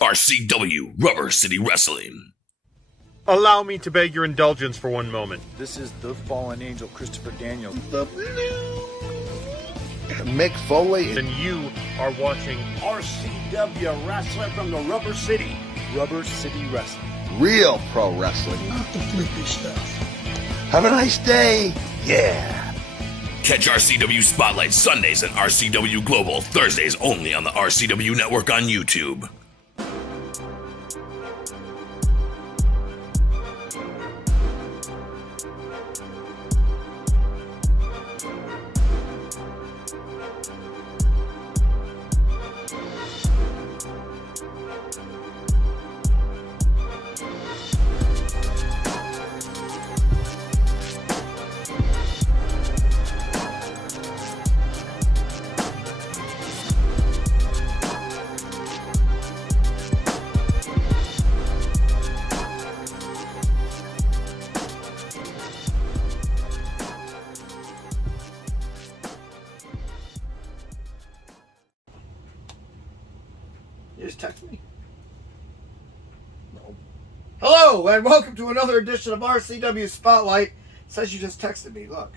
RCW Rubber City Wrestling. Allow me to beg your indulgence for one moment. This is the fallen angel, Christopher Daniels. The Mick Foley. And you are watching RCW Wrestling from the Rubber City. Rubber City Wrestling. Real pro wrestling. Not the flippy stuff. Have a nice day. Yeah. Catch RCW Spotlight Sundays and RCW Global Thursdays only on the RCW Network on YouTube. You just text me? No. Hello, and welcome to another edition of RCW Spotlight. It says you just texted me, look.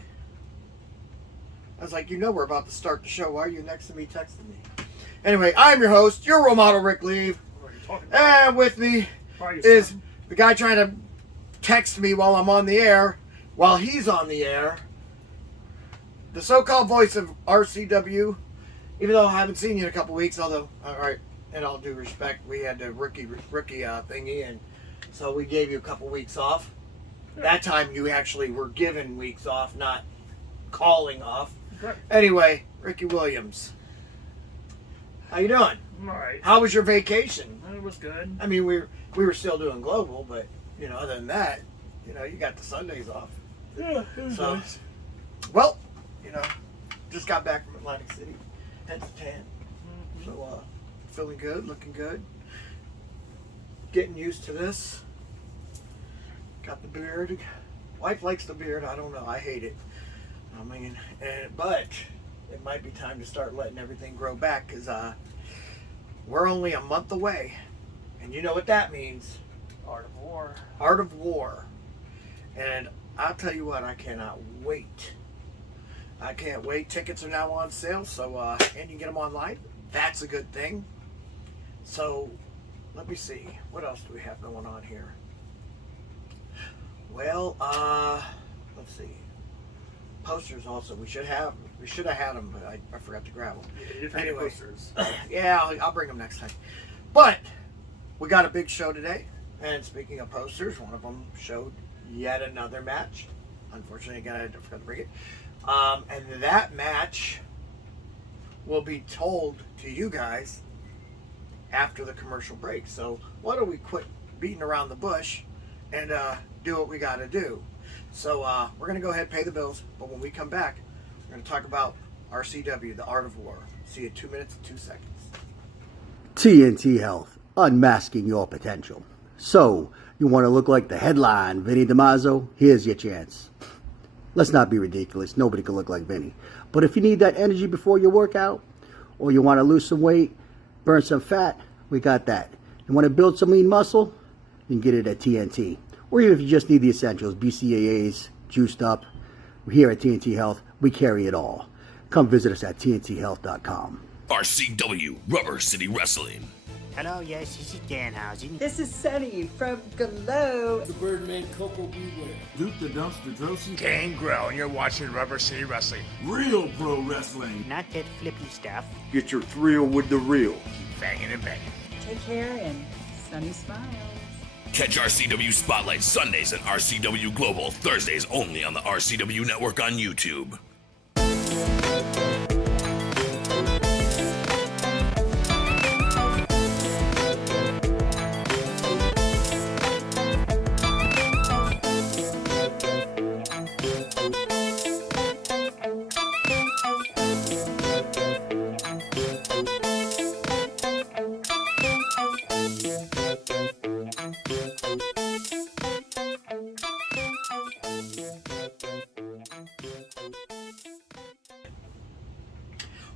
I was like, you know we're about to start the show. Why are you next to me texting me? Anyway, I'm your host, your role model, Rick Leave. And with me is the guy trying to text me while I'm on the air, while he's on the air. The so-called voice of RCW, even though I haven't seen you in a couple weeks, although, alright, in all due respect, we had the rookie thingy, and so we gave you a couple weeks off. That time you actually were given weeks off, not calling off. Right. Anyway, Rici Williams. How you doing? I'm alright. How was your vacation? It was good. I mean, we were still doing global, but, you know, other than that, you know, you got the Sundays off. Yeah, it was So, nice. well, you know, just got back from Atlantic City. Hence the tan. So, feeling good, looking good. Getting used to this. Got the beard. Wife likes the beard. I don't know. I hate it. I mean, but it might be time to start letting everything grow back because we're only a month away. And you know what that means. Art of War. Art of War. And I'll tell you what, I cannot wait. I can't wait. Tickets are now on sale, so and you can get them online. That's a good thing. So, let me see. What else do we have going on here? Well, let's see. Posters also. We should have had them, but I forgot to grab them. Yeah, different Anyway. posters. Yeah, I'll bring them next time. But we got a big show today. And speaking of posters, one of them showed yet another match. Unfortunately, I forgot to bring it. And that match will be told to you guys after the commercial break. So why don't we quit beating around the bush and do what we got to do. So we're going to go ahead and pay the bills. But when we come back, we're going to talk about RCW, the Art of War. See you in 2 minutes and 2 seconds. TNT Health, unmasking your potential. So, you want to look like the headline, Vinny DiMaggio? Here's your chance. Let's not be ridiculous. Nobody can look like Vinny. But if you need that energy before your workout, or you want to lose some weight, burn some fat, we got that. You want to build some lean muscle? You can get it at TNT. Or even if you just need the essentials, BCAAs, juiced up. Here at TNT Health, we carry it all. Come visit us at tnthealth.com. RCW Rubber City Wrestling. Hello, yes, this is Danhausen. This is Sunny from Glow. The Birdman Coco Beware. Duke the Dumpster Drosy. Gangrel, and you're watching Rubber City Wrestling. Real pro wrestling. Not that flippy stuff. Get your thrill with the real. Keep banging and banging. Take care and Sunny smiles. Catch RCW Spotlight Sundays and RCW Global Thursdays only on the RCW Network on YouTube.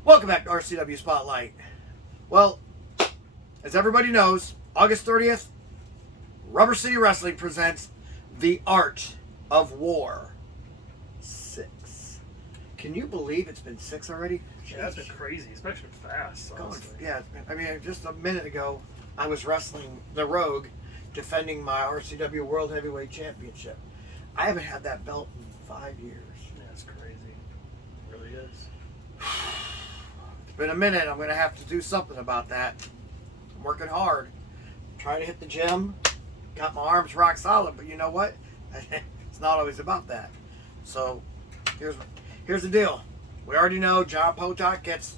Welcome back to RCW Spotlight. Well, as everybody knows, August 30th, Rubber City Wrestling presents The Art of War 6. Can you believe it's been 6 already? Yeah, that's been crazy, especially fast. I mean, just a minute ago, I was wrestling the Rogue, defending my RCW World Heavyweight Championship. I haven't had that belt in 5 years. Yeah, it's crazy. It really is. It's been a minute. I'm going to have to do something about that. I'm working hard. I'm trying to hit the gym. Got my arms rock solid, but you know what? It's not always about that. So, here's the deal. We already know John Potok gets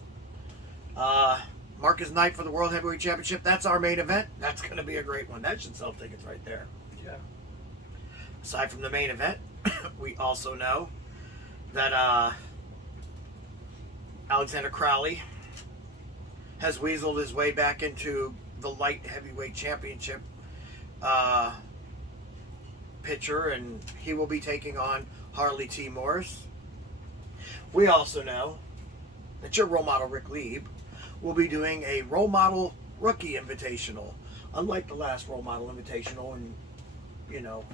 Marcus Knight for the World Heavyweight Championship. That's our main event. That's going to be a great one. That should sell tickets right there. Yeah. Aside from the main event, we also know that Alexander Crowley has weaseled his way back into the light heavyweight championship picture, and he will be taking on Harley T. Morris. We also know that your role model, Rick Lieb, will be doing a role model rookie invitational. Unlike the last role model invitational, and, you know,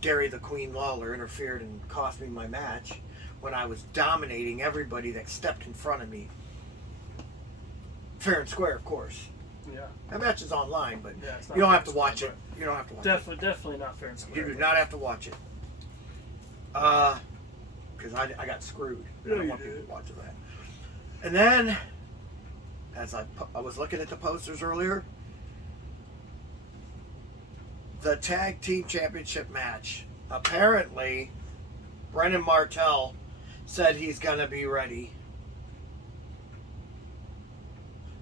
Derry the Queen Lawler interfered and cost me my match when I was dominating everybody that stepped in front of me. Fair and square, of course. Yeah. That match is online, but yeah, you don't have to watch it. You don't have to watch it. Definitely not fair and square. You do not have to watch it. Because I got screwed. I don't want people watching that. And then, as I was looking at the posters earlier, the Tag Team Championship match. Apparently, Brennan Martell said he's going to be ready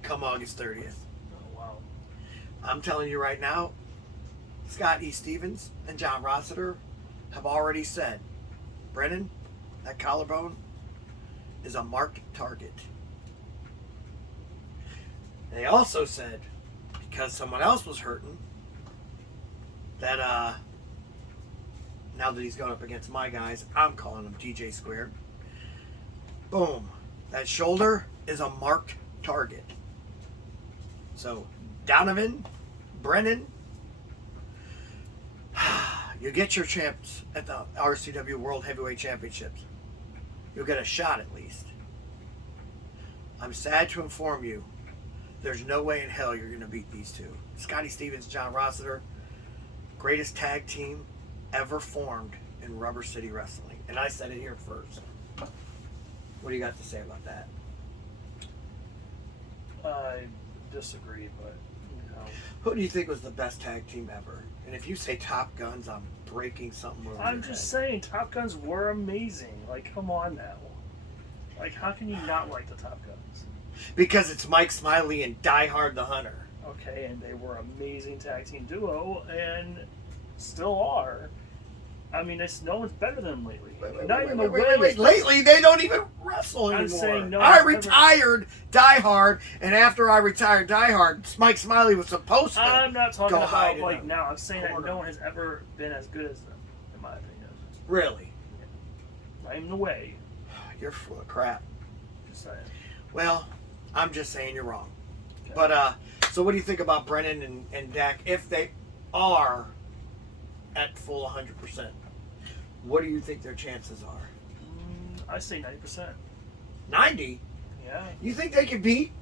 come August 30th. Oh, wow. I'm telling you right now, Scott E. Stevens and John Rossiter have already said, Brennan, that collarbone is a marked target. They also said, because someone else was hurting, that now that he's going up against my guys, I'm calling him DJ Squared. Boom. That shoulder is a marked target. So, Donovan, Brennan, you get your champs at the RCW World Heavyweight Championships. You'll get a shot at least. I'm sad to inform you, there's no way in hell you're going to beat these two. Scotty Stevens, John Rossiter, greatest tag team ever formed in Rubber City Wrestling. And I said it here first. What do you got to say about that? I disagree, but, you know. Who do you think was the best tag team ever? And if you say Top Guns, I'm breaking something over I'm your just head. saying, Top Guns were amazing. Like, come on now. Like, how can you not like the Top Guns? Because it's Mike Smiley and Die Hard the Hunter. Okay, and they were amazing tag team duo, and still are. I mean, no one's better than them lately. Wait. Lately, they don't even wrestle anymore. I'm saying no. I retired Die Hard, and after I retired Die Hard, Mike Smiley was supposed to. I'm not talking go hide about in like a now. I'm saying corner. that no one has ever been as good as them, in my opinion. Really? Not even the way. You're full of crap. Just saying. Well, I'm just saying you're wrong. Okay. But so what do you think about Brennan and Dak if they are at full 100%? What do you think their chances are? I say 90%. 90? Yeah. You think they could beat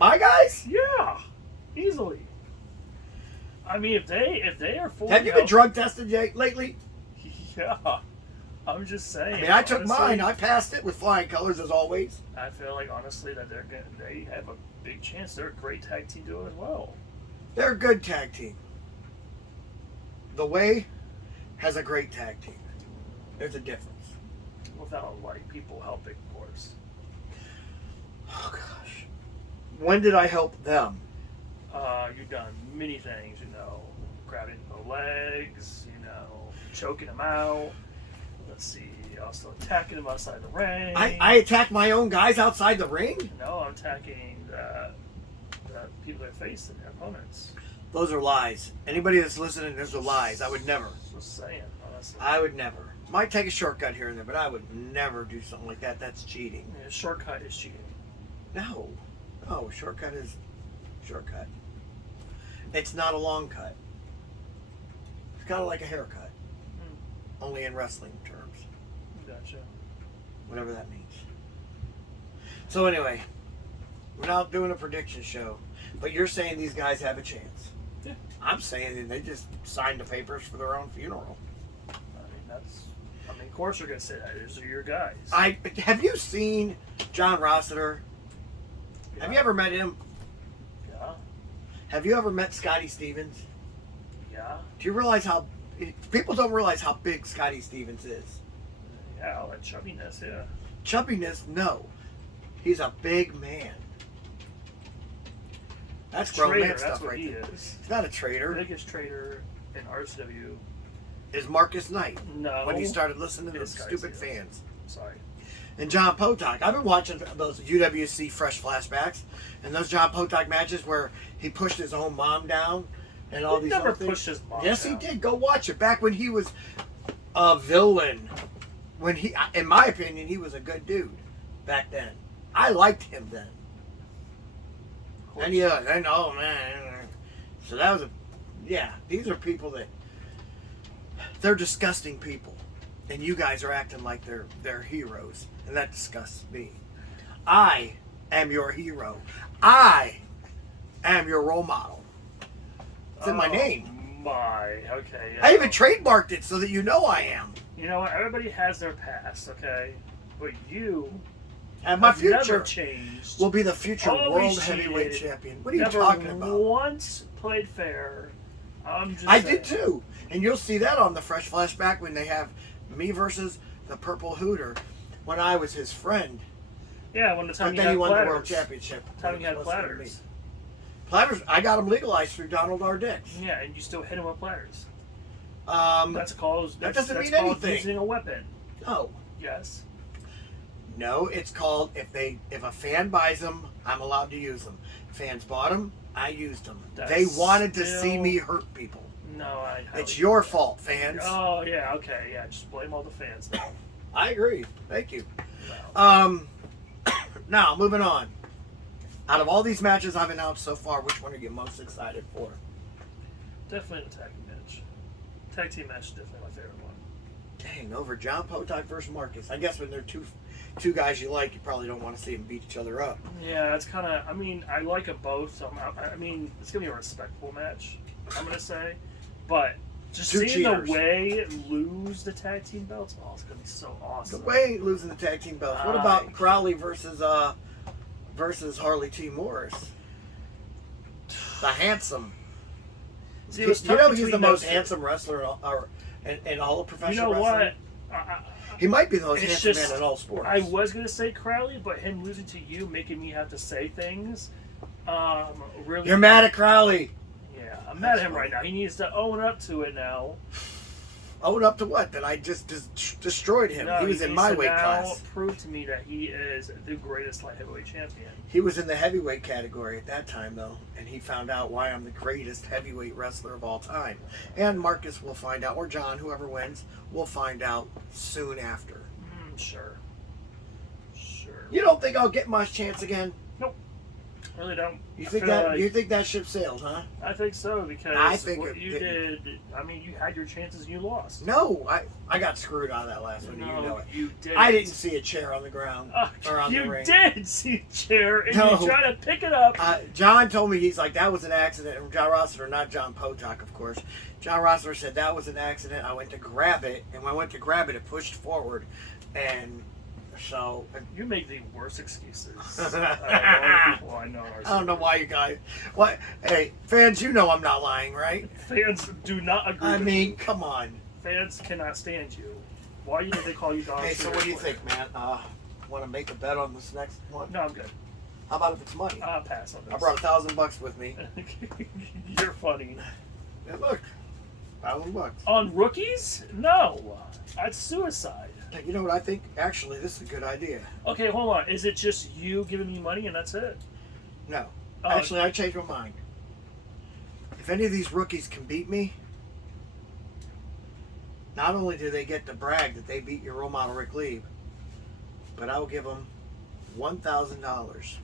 my guys? Yeah, easily. I mean, if they are full. Have you been drug tested lately? Yeah. I'm just saying. I mean, I took honestly, mine. I passed it with flying colors as always. I feel like honestly that they have a big chance. They're a great tag team duo as well. They're a good tag team. The Way has a great tag team. There's a difference. Without like people helping, of course. Oh gosh. When did I help them? You've done many things, you know, grabbing the legs, you know, choking them out. Let's see, also attacking them outside the ring. I attack my own guys outside the ring? No, I'm attacking the people that face their opponents. Those are lies. Anybody that's listening, those are lies. I would never. Just saying, honestly. I would never. Might take a shortcut here and there, but I would never do something like that. That's cheating. Yeah, shortcut is cheating. No. No, shortcut is Shortcut. It's not a long cut. It's kind of like a haircut. Only in wrestling terms. Gotcha. Whatever that means. So anyway, we're not doing a prediction show, but you're saying these guys have a chance. Yeah. I'm saying that they just signed the papers for their own funeral. I mean, of course you're gonna say that. These are your guys. Have you seen John Rossiter? Yeah. Have you ever met him? Yeah. Have you ever met Scotty Stevens? Yeah. Do you realize how people don't realize how big Scotty Stevens is? Yeah, all that chubbiness, yeah. Chubbiness, no. He's a big man. That's grown Traitor, man stuff that's what right he there. is. He's not a traitor. The biggest traitor in RCW. Is Marcus Knight. No. When he started listening to the It's stupid Scotty fans. Sorry. And John Potok. I've been watching those UWC Fresh Flashbacks and those John Potok matches where he pushed his own mom down and all these never other things. pushed his mom Yes, down. he did. Go watch it. Back when he was a villain. When he, in my opinion, he was a good dude back then. I liked him then. And yeah, and oh man. So that was these are people that they're disgusting people. And you guys are acting like they're heroes. And that disgusts me. I am your hero. I am your role model. It's in my name. Okay. Yeah. I even trademarked it so that you know I am. You know what? Everybody has their past, okay? But you And my have future never changed. will be the future Always world heavyweight cheated. champion. What are you Never talking about? once played fair. I'm just I saying. did too. And you'll see that on the Fresh Flashback when they have me versus the Purple Hooter when I was his friend. Yeah, when the time But he then had he won platters. the world championship. Time he had It was supposed to be platters. me. Platters, I got them legalized through Donald R. Dix. Yeah, and you still hit him with platters. That doesn't mean called anything. using a weapon. No. Yes. No, it's called if a fan buys them, I'm allowed to use them. Fans bought them, I used them. They wanted to see me hurt people. No, It's your fault, fans. Oh yeah, okay, yeah. Just blame all the fans now. I agree. Thank you. Now moving on. Out of all these matches I've announced so far, which one are you most excited for? Definitely the tag team match. Tag team match is definitely my favorite one. Dang, over John Potok versus Marcus. I guess when they're two guys you like, you probably don't want to see them beat each other up. Yeah, it's kind of. I mean, I like them both. So I mean, it's gonna be a respectful match. I'm gonna say, but just Two seeing cheaters. the way lose the tag team belts, it's gonna be so awesome. The way losing the tag team belts. What about Crowley versus Harley T. Morris? The handsome. See, it was You know tough he's the between most those two. handsome wrestler in all of You professional know wrestling. what? He might be the most It's handsome just- man in all sports. I was gonna say Crowley, but him losing to you, making me have to say things, really. You're mad at Crowley. Yeah, I'm mad at him right now. He needs to own up to it now. Own up to what? That I just destroyed him. No, he was in needs my to weight now class. Prove to me that he is the greatest light heavyweight champion. He was in the heavyweight category at that time, though, and he found out why I'm the greatest heavyweight wrestler of all time. And Marcus will find out, or John, whoever wins, will find out soon after. Sure. You don't think I'll get my chance again? Nope. Really don't. You I think feel that? like- You think that ship sailed, huh? I think so because I think what it you didn't. did. I mean, you had your chances and you lost. No, I got screwed on that last one. No, You know it. you didn't. I didn't see a chair on the ground or on the You ring. did see a chair and No. you tried to pick it up. John told me, he's like, that was an accident. And John Rossiter, not John Potok, of course. John Rossiter said that was an accident. I went to grab it, and when I went to grab it, it pushed forward, and so You make the worst excuses. Out of all the people I know. I don't know why you guys. What? Hey, fans, you know I'm not lying, right? Fans do not agree. I with mean, you. come on. Fans cannot stand you. Why do they call you dog? Hey, so what do you think, man? Want to make a bet on this next one? No, I'm good. How about if it's money? I'll pass on this. I brought $1,000 with me. You're funny. And look, $1,000. On rookies? No. That's suicide. You know what I think? Actually, this is a good idea. Okay, hold on. Is it just you giving me money and that's it? No. Actually, I changed my mind. If any of these rookies can beat me, not only do they get to brag that they beat your role model Rick Lieb, but I will give them $1,000.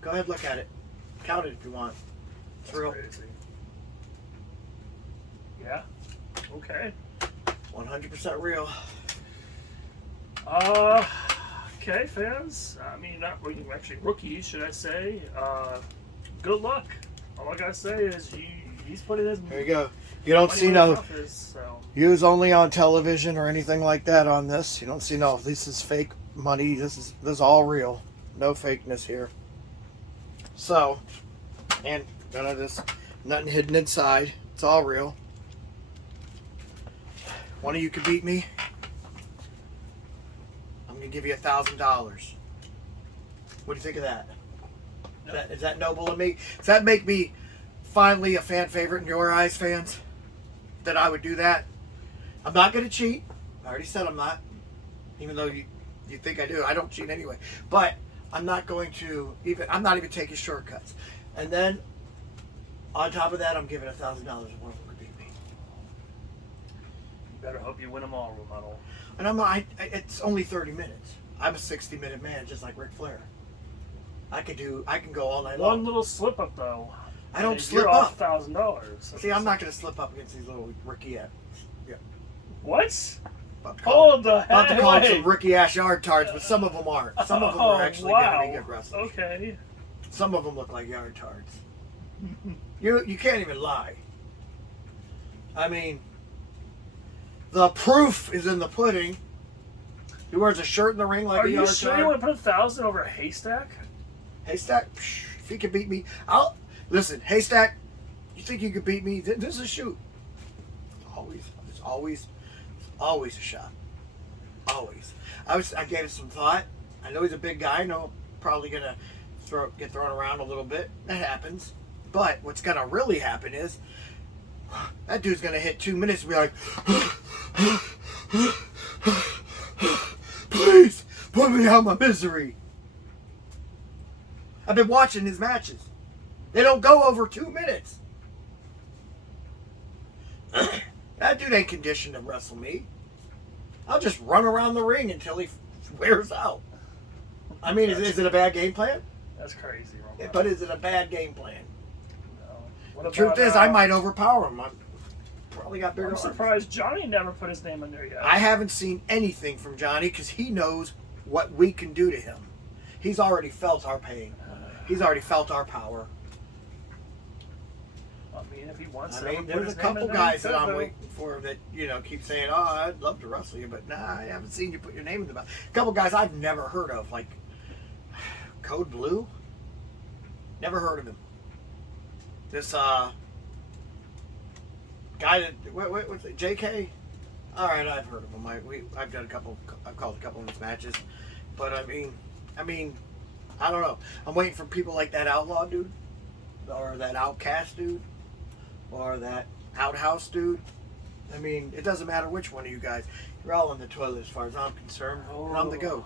Go ahead, look at it. Count it if you want. It's real. Crazy. Yeah. Okay. 100% real. Okay, fans. I mean, not really, actually rookies, should I say? Good luck. All I gotta say is he's putting his. There you go. You don't see no. Use only on television or anything like that on this. You don't see no. This is fake money. This is all real. No fakeness here. So, and none of this, nothing hidden inside. It's all real. One of you could beat me. I'm gonna give you $1,000. What do you think of that? Is that noble of me? Does that make me finally a fan favorite in your eyes, fans? That I would do that? I'm not gonna cheat. I already said I'm not. Even though you think I do. I don't cheat anyway. But I'm not going to I'm not even taking shortcuts. And then on top of that, I'm giving $1,000 to one of them to beat me. You better hope you win them all, role model. And it's only 30 minutes. I'm a 60-minute man, just like Ric Flair. I can go all night long. One little slip up though. I don't and slip you're up. off $1,000. See, I'm not going to slip up against these little Ricky ass. Yeah. What? Hold the hell! About to call them some Ricky ass yard tards, but some of them aren't. Some of them are actually going to be good wrestlers. Okay. Some of them look like yard tards. You can't even lie. I mean, the proof is in the pudding. He wears a shirt in the ring like a yard tard. Are you sure you want to put 1,000 over a Haystack? Haystack? Psh, if he can beat me, listen. Haystack, you think you could beat me? This is a shoot. There's always a shot. Always. I gave it some thought. I know he's a big guy. I know probably gonna get thrown around a little bit. That happens. But what's gonna really happen is that dude's gonna hit 2 minutes and be like, please put me out of my misery. I've been watching his matches. They don't go over 2 minutes. That dude ain't conditioned to wrestle me. I'll just run around the ring until he wears out. I mean, is it a bad game plan? That's crazy, Roman. But is it a bad game plan? No. The truth is, I might overpower him. I probably got bigger I'm surprised Johnny never put his name in there yet. I haven't seen anything from Johnny because he knows what we can do to him. He's already felt our pain. He's already felt our power. I mean, if he wants I mean, there's a couple guys that I'm waiting for that, keep saying, oh, I'd love to wrestle you, but nah, I haven't seen you put your name in the belt. A couple guys I've never heard of, like Code Blue. Never heard of him. This guy that what's it? JK. All right, I've heard of him. I've done I've called a couple of his matches, but I mean, I don't know. I'm waiting for people like that Outlaw dude, or that Outcast dude, or that Outhouse dude. I mean, it doesn't matter which one of you guys. You're all in the toilet as far as I'm concerned. And I'm the GOAT.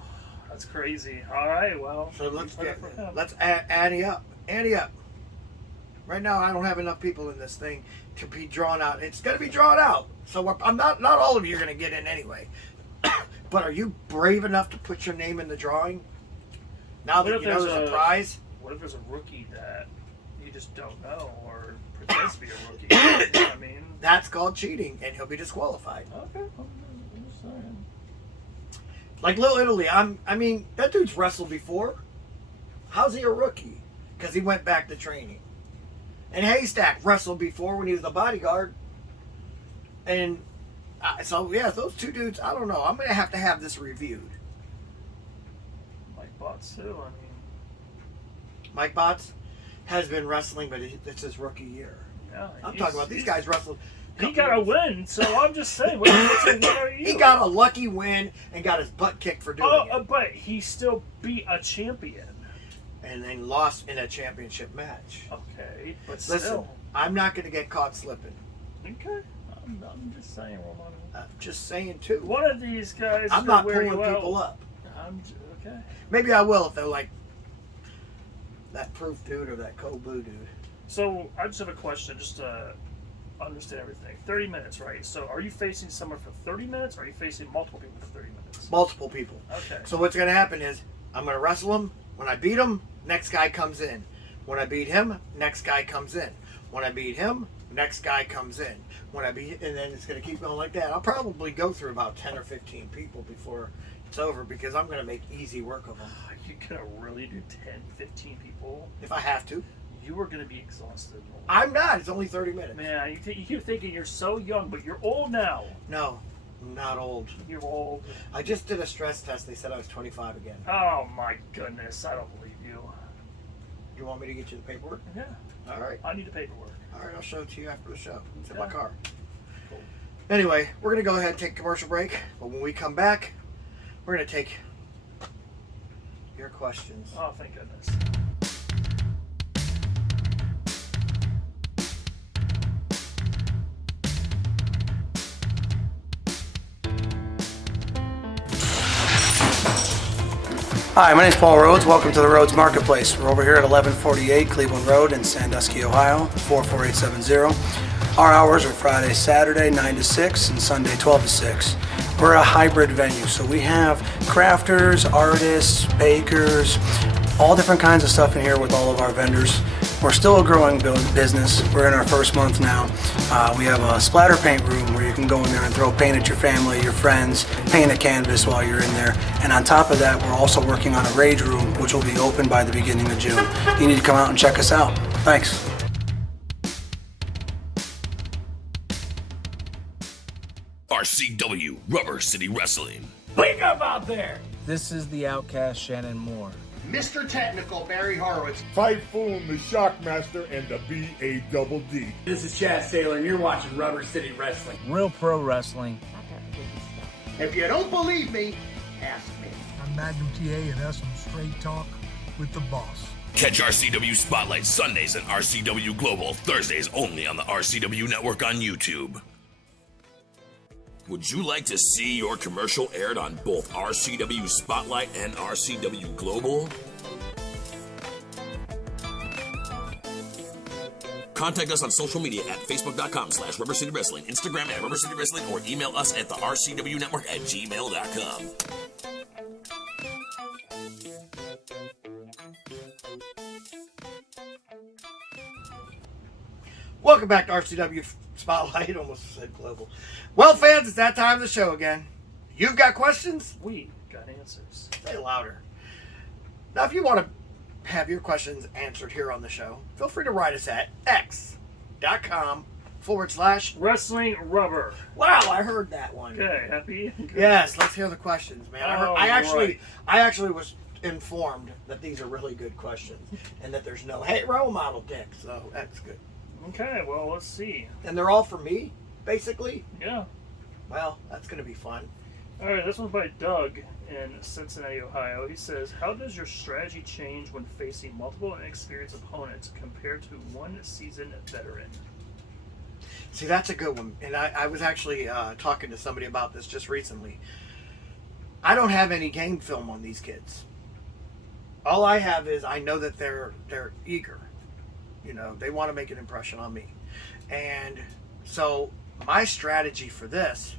That's crazy. All right, well. So let's ante up. Ante up. Right now, I don't have enough people in this thing to be drawn out. It's going to be drawn out. So I'm not all of you are going to get in anyway. But are you brave enough to put your name in the drawing? Now that you know there's a prize? What if there's a rookie that you just don't know or pretends to be a rookie? You know what I mean? That's called cheating, and he'll be disqualified. Okay. I'm just saying. Like Little Italy, I mean, that dude's wrestled before. How's he a rookie? Because he went back to training. And Haystack wrestled before when he was the bodyguard. And so, yeah, those two dudes, I don't know. I'm going to have this reviewed. Mike Botts, too. I mean, Mike Botts has been wrestling, but it's his rookie year. Yeah, I'm talking about these guys wrestled. He got a win, so I'm just saying. What's a win are you? He got a lucky win and got his butt kicked for doing it. But he still beat a champion. And then lost in a championship match. Okay, but listen, still. I'm not going to get caught slipping. Okay, I'm just saying, Roman. I'm just saying, too. One of these guys I'm not pulling people up. Okay. Maybe I will if they're like that Proof dude or that Cold Blue dude. So, I just have a question, just to understand everything. 30 minutes, right? So, are you facing someone for 30 minutes, or are you facing multiple people for 30 minutes? Multiple people. Okay. So, what's going to happen is I'm going to wrestle them. When I beat them, next guy comes in. When I beat him, next guy comes in. When I beat him, next guy comes in. When I beat, and then it's going to keep going like that. I'll probably go through about 10 or 15 people before it's over because I'm going to make easy work of them. Are you going to really do 10, 15 people? If I have to. You are going to be exhausted. I'm not. It's only 30 minutes. Man, you keep thinking you're so young, but you're old now. No, I'm not old. You're old. I just did a stress test. They said I was 25 again. Oh, my goodness. I don't believe you. You want me to get you the paperwork? Yeah. All right. I need the paperwork. All right, I'll show it to you after the show. It's in Yeah. my car. Cool. Anyway, we're going to go ahead and take a commercial break. But when we come back, we're going to take your questions. Oh, thank goodness. Hi, my name is Paul Rhodes. Welcome to the Rhodes Marketplace. We're over here at 1148 Cleveland Road in Sandusky, Ohio, 44870. Our hours are Friday, Saturday, 9 to 6, and Sunday, 12 to 6. We're a hybrid venue, so we have crafters, artists, bakers, all different kinds of stuff in here with all of our vendors. We're still a growing business. We're in our first month now. We have a splatter paint room where you can go in there and throw paint at your family, your friends, paint a canvas while you're in there. And on top of that, we're also working on a rage room, which will be open by the beginning of June. You need to come out and check us out. Thanks. RCW Rubber City Wrestling. Wake up out there! This is the Outcast Shannon Moore. Mr. Technical, Barry Horowitz. Typhoon, the Shockmaster, and the B-A-double-D. This is Chad Saylor, and you're watching Rubber City Wrestling. Real pro wrestling. If you don't believe me, ask me. I'm Magnum TA, and that's some straight talk with the boss. Catch RCW Spotlight Sundays and RCW Global Thursdays only on the RCW Network on YouTube. Would you like to see your commercial aired on both RCW Spotlight and RCW Global? Contact us on social media at facebook.com/Rubber City Wrestling, Instagram at Rubber City Wrestling, or email us at the RCW Network at gmail.com. Welcome back to RCW Spotlight. Almost said Global. Well, fans, it's that time of the show again. You've got questions? We got answers. Say it louder. Now, if you want to have your questions answered here on the show, feel free to write us at x.com/Wrestling Rubber. Wow, I heard that one. Okay, happy? Yes, let's hear the questions, man. I right. actually was informed that these are really good questions and that there's no role model dick, so that's good. Okay, well, let's see. And they're all for me, basically? Yeah. Well, that's going to be fun. All right, this one's by Doug in Cincinnati, Ohio. He says, how does your strategy change when facing multiple inexperienced opponents compared to one seasoned veteran? See, that's a good one. And I was actually talking to somebody about this just recently. I don't have any game film on these kids. All I have is I know that they're eager. You know, they want to make an impression on me. And so my strategy for this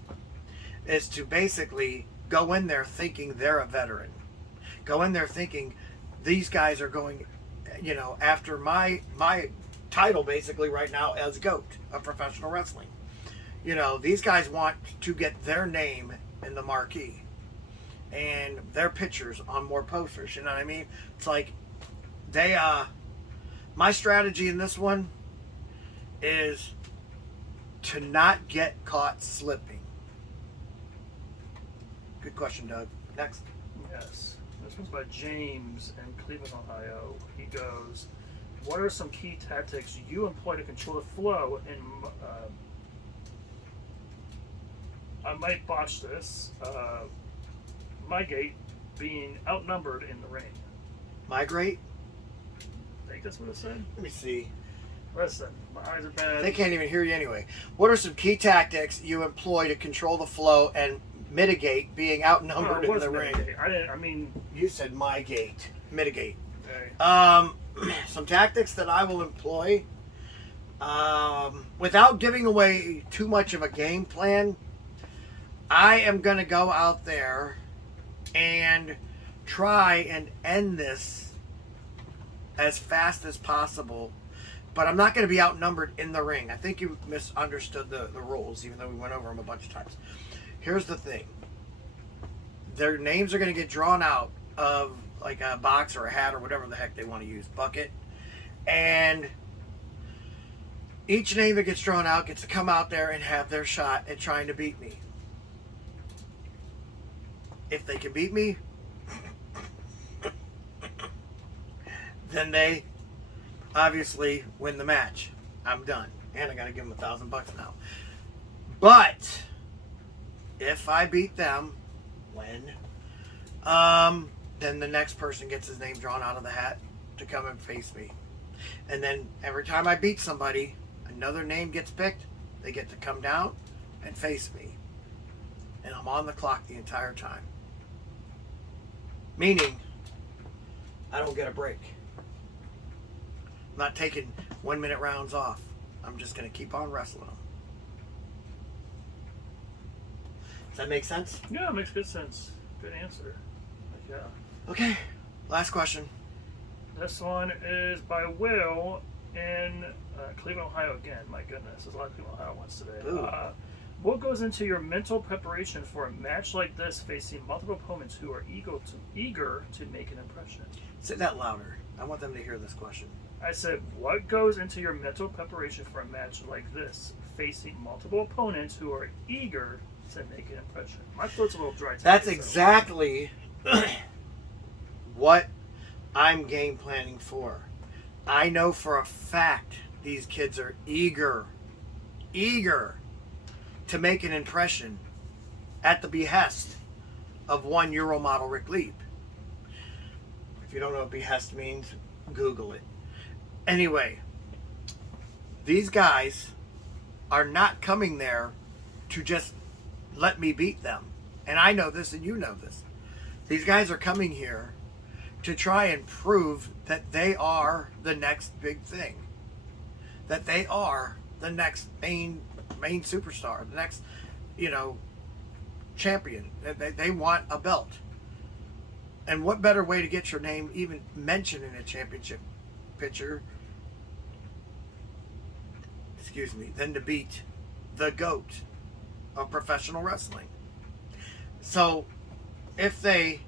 is to basically go in there thinking they're a veteran. Go in there thinking these guys are going, you know, after my title basically right now as GOAT of professional wrestling. You know, these guys want to get their name in the marquee and their pictures on more posters. You know what I mean? It's like they my strategy in this one is to not get caught slipping. Good question, Doug. Next. Yes. This one's by James in Cleveland, Ohio. He goes, what are some key tactics you employ to control the flow in... I might botch this. Migrate being outnumbered in the ring. Migrate? I think that's what it said. Let me see. Listen, my eyes are bad. They can't even hear you anyway. What are some key tactics you employ to control the flow and mitigate being outnumbered in the ring? You said migrate. Mitigate. Okay. Some tactics that I will employ without giving away too much of a game plan. I am going to go out there and try and end this as fast as possible, but I'm not going to be outnumbered in the ring. I think you misunderstood the rules, even though we went over them a bunch of times. Here's the thing. Their names are going to get drawn out of like a box or a hat or whatever the heck they want to use, bucket. And each name that gets drawn out gets to come out there and have their shot at trying to beat me. If they can beat me, then they obviously win the match. I'm done. And I got to give them $1,000 now. But if I beat them, then the next person gets his name drawn out of the hat to come and face me. And then every time I beat somebody, another name gets picked. They get to come down and face me. And I'm on the clock the entire time. Meaning, I don't get a break. I'm not taking 1 minute rounds off. I'm just going to keep on wrestling them. Does that make sense? Yeah, it makes good sense. Good answer. Yeah. Okay, last question. This one is by Will in Cleveland, Ohio again. My goodness, there's a lot of Cleveland, Ohio ones today. What goes into your mental preparation for a match like this facing multiple opponents who are eager to make an impression? Say that louder. I want them to hear this question. I said, what goes into your mental preparation for a match like this facing multiple opponents who are eager to make an impression? My throat's a little dry today. That's exactly what I'm game planning for. I know for a fact these kids are eager to make an impression at the behest of one Euro model Rick Leap. If you don't know what behest means, Google it. Anyway, these guys are not coming there to just let me beat them. And I know this and you know this. These guys are coming here to try and prove that they are the next big thing. That they are the next main superstar, the next, champion. They want a belt. And what better way to get your name even mentioned in a championship picture, than to beat the GOAT of professional wrestling. So if they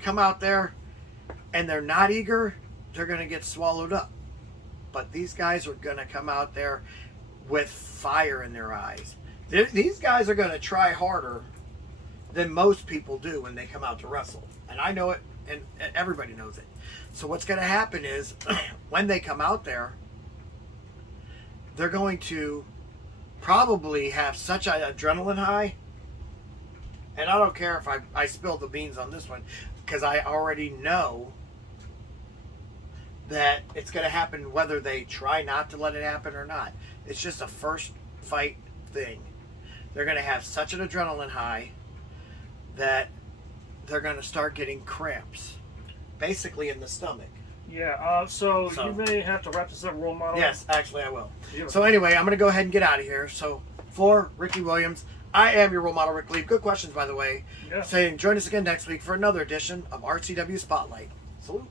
come out there and they're not eager, they're going to get swallowed up. But these guys are going to come out there with fire in their eyes. These guys are going to try harder than most people do when they come out to wrestle. And I know it, and everybody knows it. So what's going to happen is, when they come out there, they're going to probably have such an adrenaline high. And I don't care if I spill the beans on this one, because I already know that it's going to happen whether they try not to let it happen or not. It's just a first fight thing. They're going to have such an adrenaline high that they're going to start getting cramps, basically in the stomach. Yeah, so you may have to wrap this up, role model. Yes, actually I will. Beautiful. So anyway, I'm going to go ahead and get out of here. So for Rici Williams, I am your role model, Rick Leap. Good questions, by the way. Yeah. Saying join us again next week for another edition of RCW Spotlight. Salute.